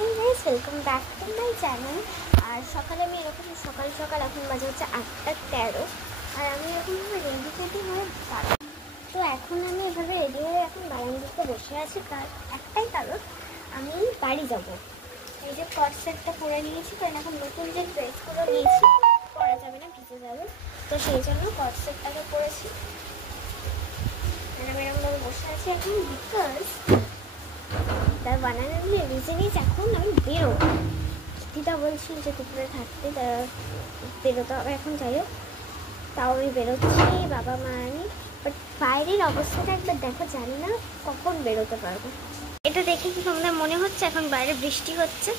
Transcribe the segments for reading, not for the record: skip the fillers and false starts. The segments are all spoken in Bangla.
Hey guys, welcome back to my channel. আর সকালে আমি এরকম সকাল এখন বাজে হচ্ছে 8:13 আর আমি এরকম রেডি হয়ে তো এখন আমি এভাবে রেডি হয়ে এখন বারান্দাতে বসে আছি। তার একটাই কারণ, আমি বাড়ি যাব। এই যে কট সেটটা পরে নিয়েছি, কারণ এখন নতুন যে ড্রেসগুলো নিয়েছি পরা যাবে না, ভিজে যাবে, তো সেই জন্য কট সেটটাকে পরেছি। আমি এরকমভাবে বসে আছি এখন, বিকজ তার বানানোর রিজন ইজ এখন আমি বেরোবো। দিদা বলছি যে দুপুরে থাকতে, তারা বেরোতে হবে এখন, যাই হোক তাও আমি বেরোচ্ছি, বাবা মা আনি। বাট বাইরের অবস্থাটা একবার দেখো, জানি না কখন বেরোতে পারবো। এটা দেখে কি তোমাদের মনে হচ্ছে এখন বাইরে বৃষ্টি হচ্ছে?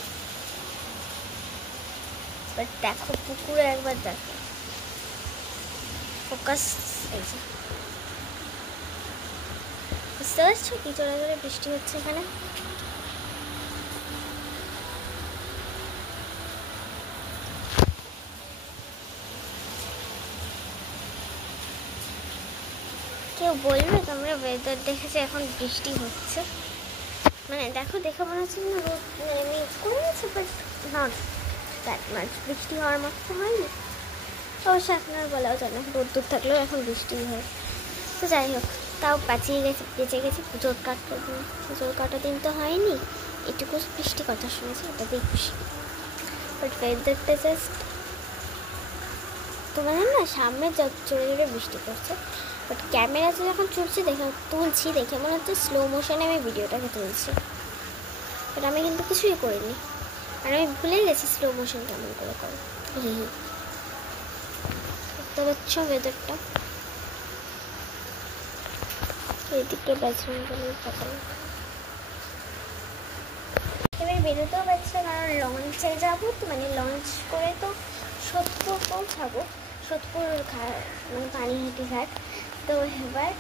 বাট দেখো পুকুরে একবার দেখো, ফোকাস, এই যে বুঝতে পারছো কি জোরে জোরে বৃষ্টি হচ্ছে এখানে। কেউ বলবে তোমরা ওয়েদার দেখেছে এখন বৃষ্টি হচ্ছে? মানে দেখো, দেখে মনে হচ্ছে না রোদ মেঘ করে গেছে, বাট নট দ্যাট মাচ, বৃষ্টি হওয়ার মতো তো হয়নি। অবশ্য আপনার বলাও যায় না, রোদ দূর থাকলেও এখন বৃষ্টি হয়। তো যাই হোক, তাও বেঁচে গেছি। পুজোর কাটা দিন তো হয়নি, এটুকু বৃষ্টি কথা শুনেছি, এটাতেই খুশি। বাট ওয়েদারটা জাস্ট, তোমাদের না সামনে জোরে জোরে বৃষ্টি পড়ছে, বাট ক্যামেরাতে যখন তুলছি দেখে মনে হচ্ছে স্লো মোশনে আমি ভিডিওটাকে তুলছি, বাট আমি কিন্তু কিছুই করিনি। আর আমি ভুলে গেছি স্লো মোশন কেমন করে করো। দেখতে পাচ্ছ ওয়েদারটা, এদিকে ব্যাচমেন্টের পাতা। এবার বেরোতেও পারছে, কারণ লঞ্চে যাবো তো, মানে লঞ্চ করে তো সোদপুর পৌঁছাবো, সোদপুর মানে পানিহাটি ঘাট। তো এবার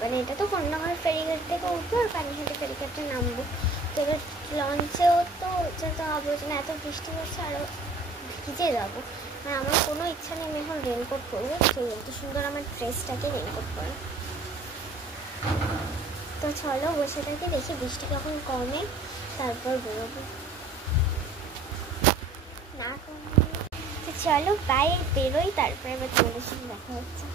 মানে এটা তো কন্যাগর ফেরিঘাট থেকে উঠবো আর পানিহাটি ফেরিঘাটে নামবো। তো এবার লঞ্চেও তো যেতে হবে, না এত বৃষ্টি হচ্ছে আরও ভিজে যাবো। আর আমার কোনো ইচ্ছা নেই আমি এখন রেনকোট পরবো, সেই এত সুন্দর আমার ড্রেসটাকে রেনকোট পরে। তো চলো বসে থাকি, দেখি বৃষ্টি কখন কমে, তারপর বেরোবো। না কমে তো চলো বাই, বেরোই, তারপরে আবার তোমাদের সাথে দেখা হচ্ছে।